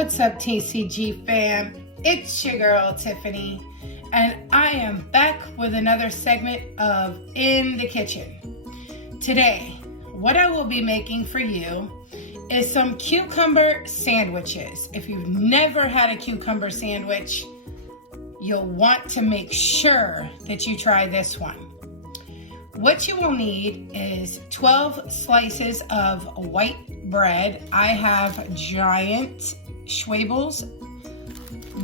What's up, TCG fam? It's your girl Tiffany, and I am back with another segment of In the Kitchen. Today, what I will be making for you is some cucumber sandwiches. If you've never had a cucumber sandwich, you'll want to make sure that you try this one. What you will need is 12 slices of white bread. I have Giant Schwebel's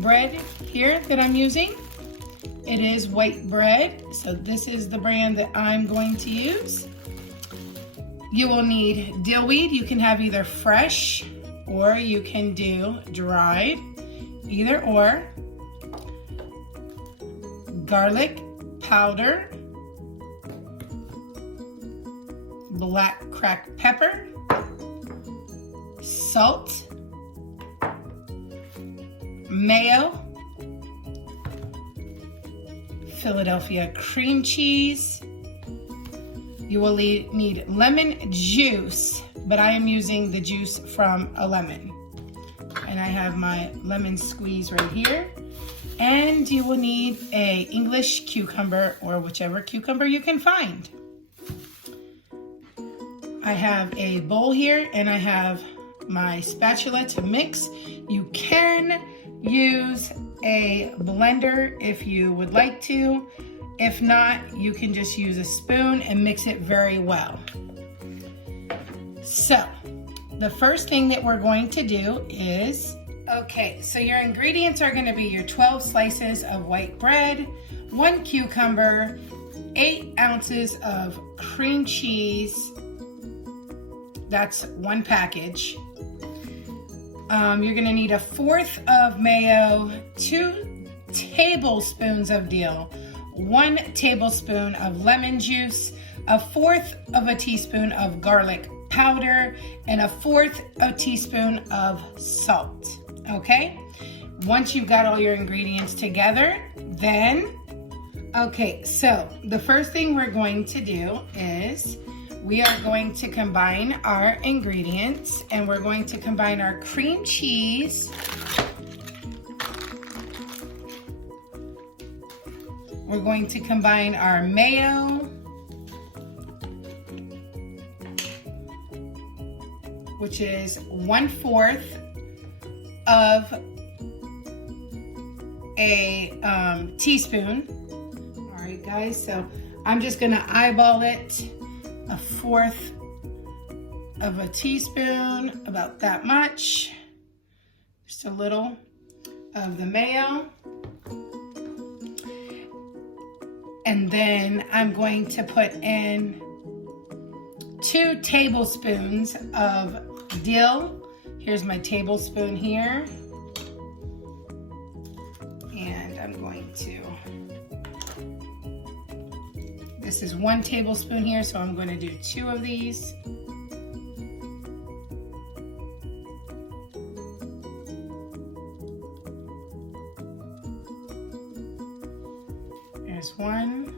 bread here that I'm using. It is white bread, so this is the brand that I'm going to use. You will need dill weed. You can have either fresh or you can do dried, either or. Garlic powder, black cracked pepper, salt, mayo, Philadelphia cream cheese. You will need lemon juice, but I am using the juice from a lemon. And I have my lemon squeeze right here. And you will need an English cucumber or whichever cucumber you can find. I have a bowl here and I have my spatula to mix. You can use a blender if you would like to. If not, you can just use a spoon and mix it very well. So, the first thing that we're going to do is, so your ingredients are going to be your 12 slices of white bread, 1 cucumber, 8 ounces of cream cheese. That's 1 package. You're going to need 1/4 of mayo, 2 tablespoons of dill, 1 tablespoon of lemon juice, 1/4 teaspoon of garlic powder, and 1/4 teaspoon of salt. Okay? Once you've got all your ingredients together, then, so the first thing we're going to do is we are going to combine our ingredients, and we're going to combine our cream cheese. We're going to combine our mayo, which is 1/4 of a teaspoon. All right, guys, so I'm just gonna eyeball it. 1/4 of a teaspoon, about that much. Just a little of the mayo. And then I'm going to put in 2 tablespoons of dill. Here's my tablespoon here. And I'm going to, this is 1 tablespoon here, so I'm going to do 2 of these. There's 1.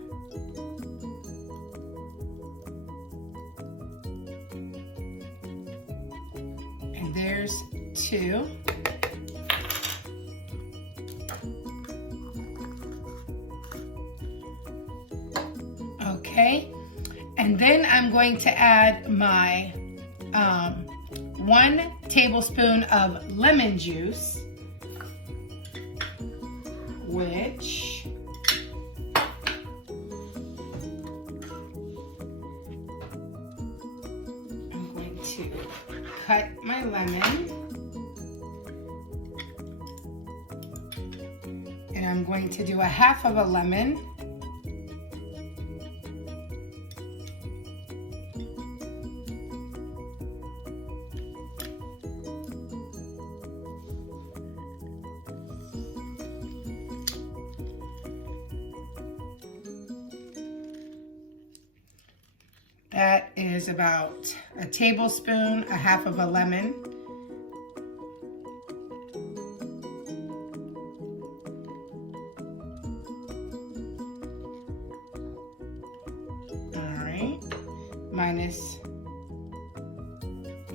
And there's 2. Okay, and then I'm going to add my 1 tablespoon of lemon juice, which I'm going to cut my lemon, and I'm going to do 1/2 of a lemon. That is about a tablespoon, 1/2 of a lemon. All right, minus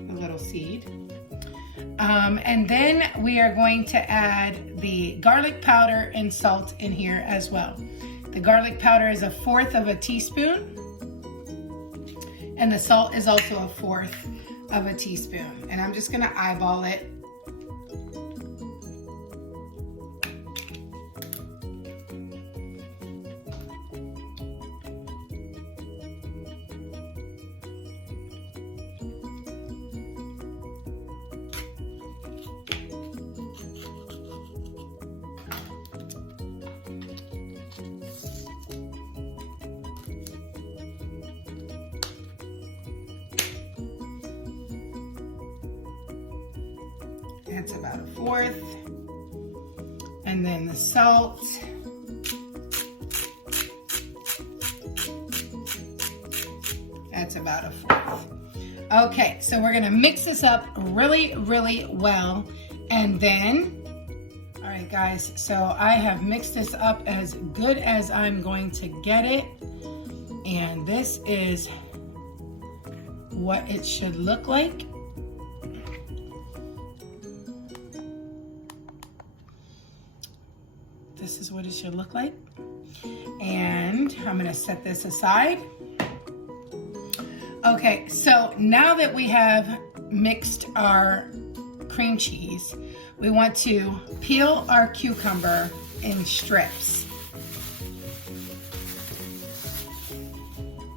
a little seed. And then we are going to add the garlic powder and salt in here as well. The garlic powder is 1/4 teaspoon. And the salt is also 1/4 teaspoon. And I'm just gonna eyeball it. That's about 1/4. And then the salt. That's about 1/4. Okay, so we're gonna mix this up really, really well. And then, all right guys, so I have mixed this up as good as I'm going to get it. And this is what it should look like. This is what it should look like. And I'm gonna set this aside. Okay, so now that we have mixed our cream cheese, we want to peel our cucumber in strips.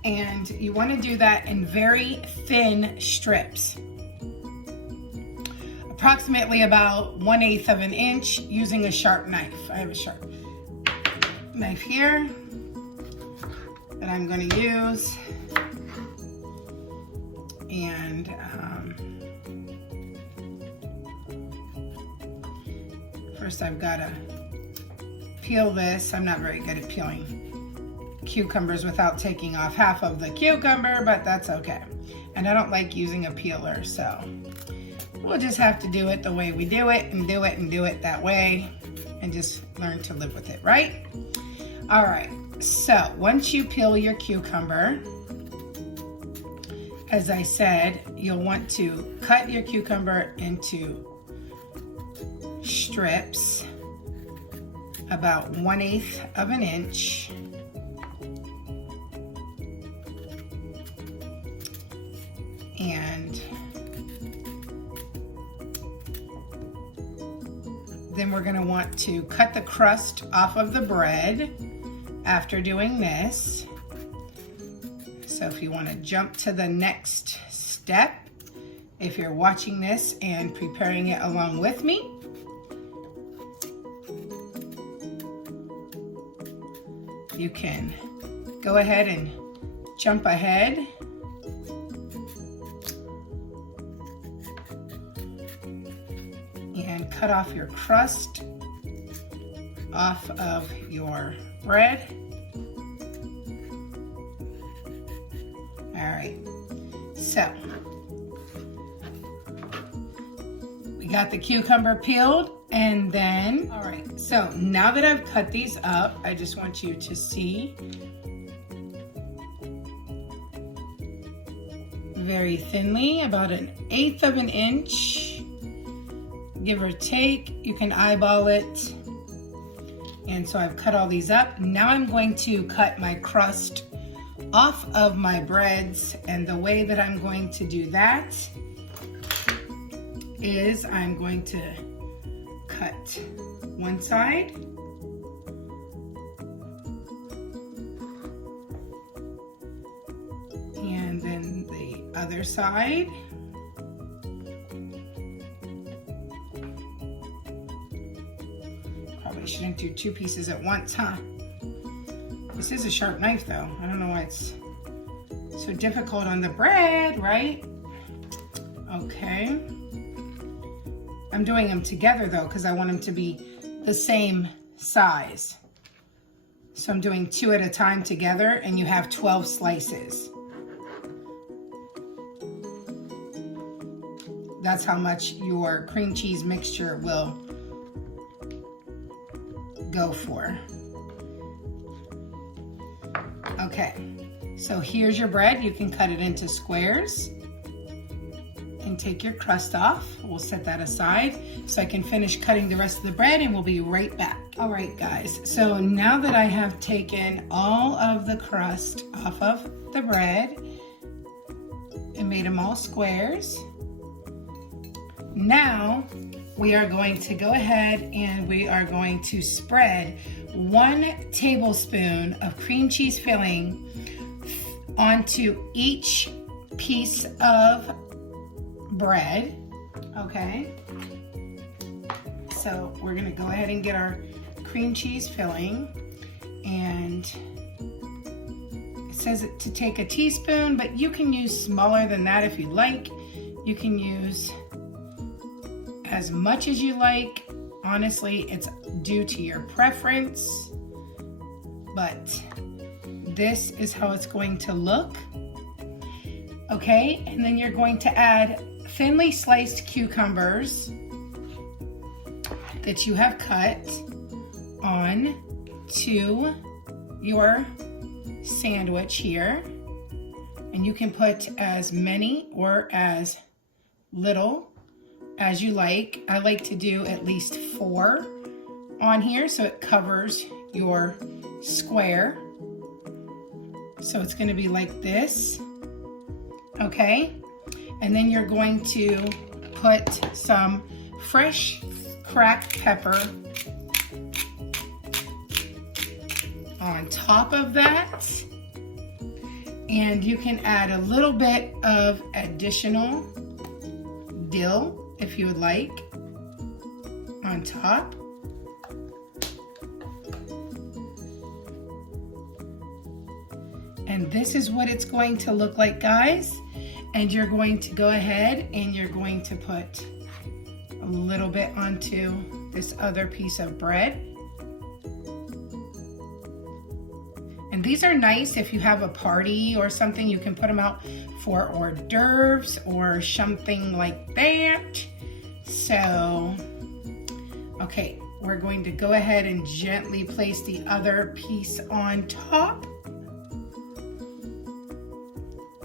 And you want to do that in very thin strips. Approximately about 1/8 of an inch using a sharp knife. I have a sharp knife here that I'm going to use. And first I've got to peel this. I'm not very good at peeling cucumbers without taking off half of the cucumber, but that's okay. And I don't like using a peeler, so we'll just have to do it the way we do it and do it and do it that way and just learn to live with it, right? All right, so once you peel your cucumber, as I said, you'll want to cut your cucumber into strips about 1/8 of an inch. And then we're going to want to cut the crust off of the bread after doing this. So if you want to jump to the next step, if you're watching this and preparing it along with me, you can go ahead and jump ahead. And cut off your crust off of your bread. All right, so we got the cucumber peeled, and then, all right, so now that I've cut these up, I just want you to see very thinly, about 1/8 of an inch, give or take. You can eyeball it. And so I've cut all these up. Now I'm going to cut my crust off of my breads, and the way that I'm going to do that is I'm going to cut one side and then the other side. Probably shouldn't do 2 pieces at once, huh? This is a sharp knife though. I don't know why it's so difficult on the bread, right? Okay. I'm doing them together though because I want them to be the same size. So I'm doing 2 at a time together, and you have 12 slices. That's how much your cream cheese mixture will go for. Okay, so here's your bread. You can cut it into squares. and take your crust off. We'll set that aside so I can finish cutting the rest of the bread, and we'll be right back. All right, guys, so now that I have taken all of the crust off of the bread and made them all squares, now we are going to go ahead and we are going to spread 1 tablespoon of cream cheese filling onto each piece of bread. Okay, so we're gonna go ahead and get our cream cheese filling, and it says to take a teaspoon, but you can use smaller than that if you like. You can use as much as you like. Honestly, it's due to your preference, but this is how it's going to look. Okay, and then you're going to add thinly sliced cucumbers that you have cut on to your sandwich here. And you can put as many or as little as you like. I like to do at least 4 on here so it covers your square. So it's going to be like this. Okay, and then you're going to put some fresh cracked pepper on top of that, and you can add a little bit of additional dill if you would like on top. And this is what it's going to look like, guys. And you're going to go ahead and you're going to put a little bit onto this other piece of bread. And these are nice if you have a party or something. You can put them out for hors d'oeuvres or something like that. So, okay, we're going to go ahead and gently place the other piece on top.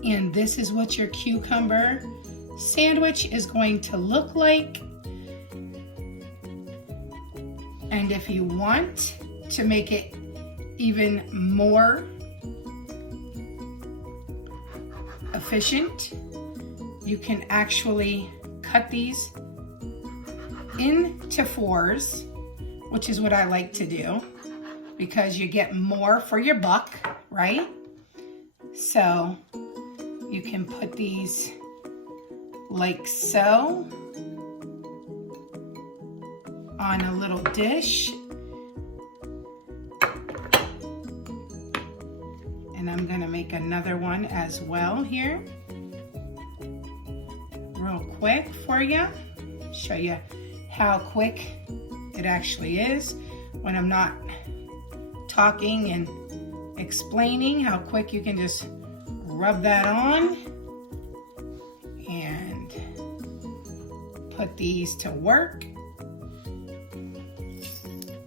And this is what your cucumber sandwich is going to look like. And if you want to make it even more efficient, you can actually cut these into 4s, which is what I like to do because you get more for your buck, right? So you can put these like so on a little dish. And I'm gonna make another one as well here. Real quick for you. Show you how quick it actually is when I'm not talking and explaining, how quick you can just rub that on and put these to work.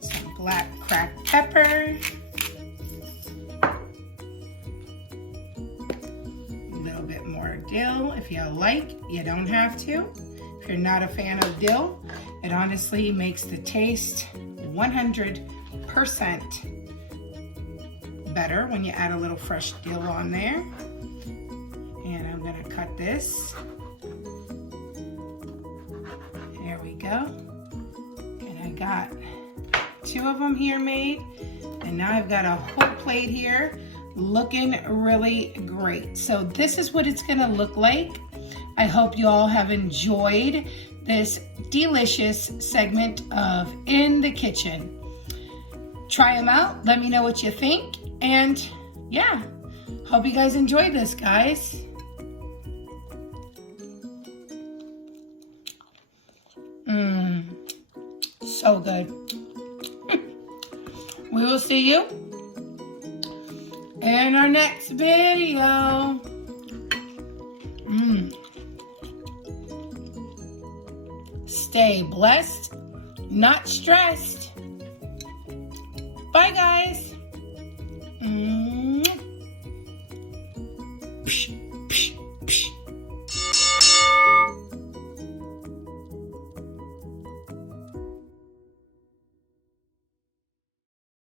Some black cracked pepper, a little bit more dill if you like. You don't have to. If you're not a fan of dill, it honestly makes the taste 100% better when you add a little fresh dill on there. And I'm gonna cut this. There we go. And I got 2 of them here made. And now I've got a whole plate here looking really great. So this is what it's gonna look like. I hope you all have enjoyed this delicious segment of In the Kitchen. Try them out, let me know what you think, and yeah, hope you guys enjoyed this, guys. So good. We will see you in our next video. Stay blessed, not stressed. Bye, guys.